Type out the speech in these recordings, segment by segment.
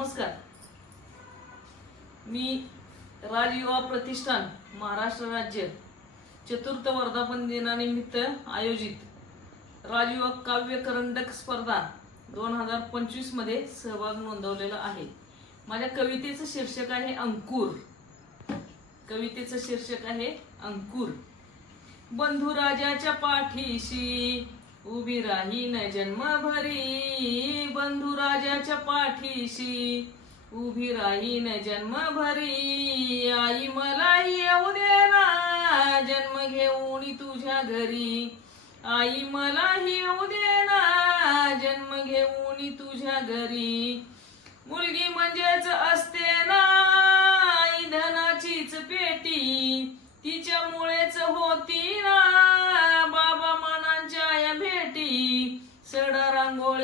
नमस्कार. मी राजयुवा प्रतिष्ठान महाराष्ट्र राज्य चतुर्थ वर्धापन दिनानिमित्त आयोजित राजयुवा काव्य करंडक स्पर्धा दोन हजार पंचवीसमध्ये सहभाग नोंदवलेला आहे. माझ्या कवितेचं शीर्षक आहे अंकुर. कवितेचं शीर्षक आहे अंकुर. बंधू राजाच्या पाठीशी उभी राहीन जन्मभरी बंधू राजाच्या पाठीशी. उभी राहीन जन्मभरी आई मला येऊ दे ना जन्म घेऊन तुझ्या घरी. आई मला येऊ दे ना जन्म घेऊन तुझ्या घरी. मुलगी म्हणजेच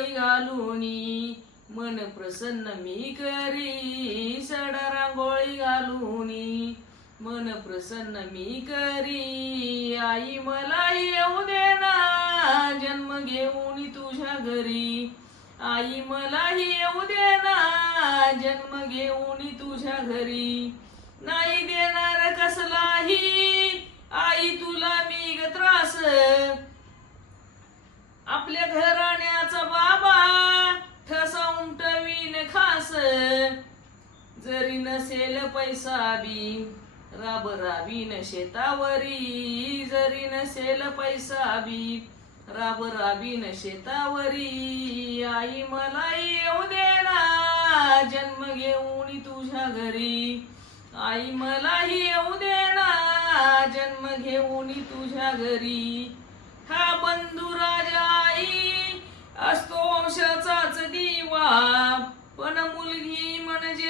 रांगोळी घालूनी. मन प्रसन्न मी करी. सडा रांगोळी घालूनी. मन प्रसन्न मी करी. आई मला येऊ दे ना. जन्म घेऊन तुझ्या घरी. आई मलाही येऊ दे ना. जन्म घेऊन तुझ्या घरी. नाही देणार कसलाही. आई तुला मी खास जरी नसेल पैसा बी राब राबीन शेतावरी. जरी नसेल पैसा बी राब राबीन शेतावरी. आई मला येऊ देना जन्म घेऊन तुझ्या घरी. आई मलाही येऊ देना जन्म घेऊन तुझ्या घरी. हा बंधू राजा आई असतो वंशाचाच दिवा.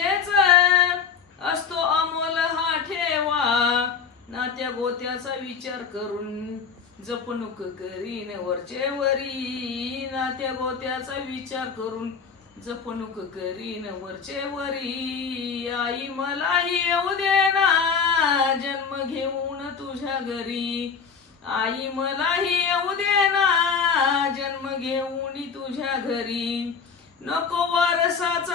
पण असतो अमोल हा ठेवा. नात्या गोत्याचा विचार करून जपणूक करीन वरचे वरी नात्या गोत्याचा विचार करून जपणूक करीन वरचे वरी आई मला येऊ दे ना जन्म घेऊन तुझ्या घरी. आई मलाही येऊ दे ना जन्म घेऊन तुझ्या घरी. नको वारसाच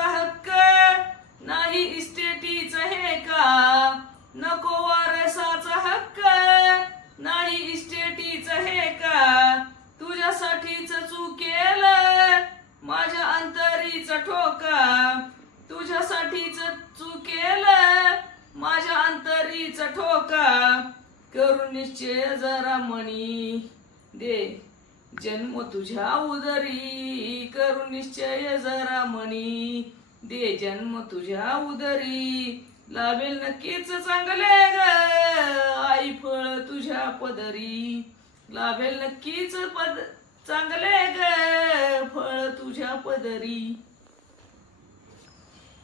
करून निश्चय जरा मणी दे. जन्म तुझ्या उदरी. करून निश्चय जरा मणी दे. जन्म तुझ्या उदरी. लाभेल नक्कीच चांगले ग. आई फळ तुझ्या पदरी. लाभेल नक्कीच पद चांगले ग. फळ तुझ्या पदरी.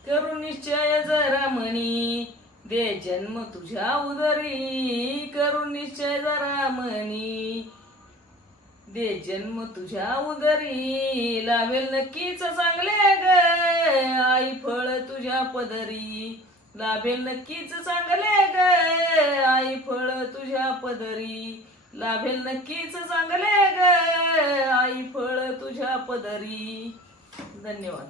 करू निश्चय जरा म्हणी दे जन्म तुझ्या उदरी करून निश्चय जरा म्हणी. दे जन्म तुझ्या उदरी लावेल नक्कीच चांगले ग. आई फळ तुझ्या पदरी लाभेल नक्कीच चांगले ग. आई फळ तुझ्या पदरी लाभेल नक्कीच चांगले ग. आई फळ तुझ्या पदरी. धन्यवाद.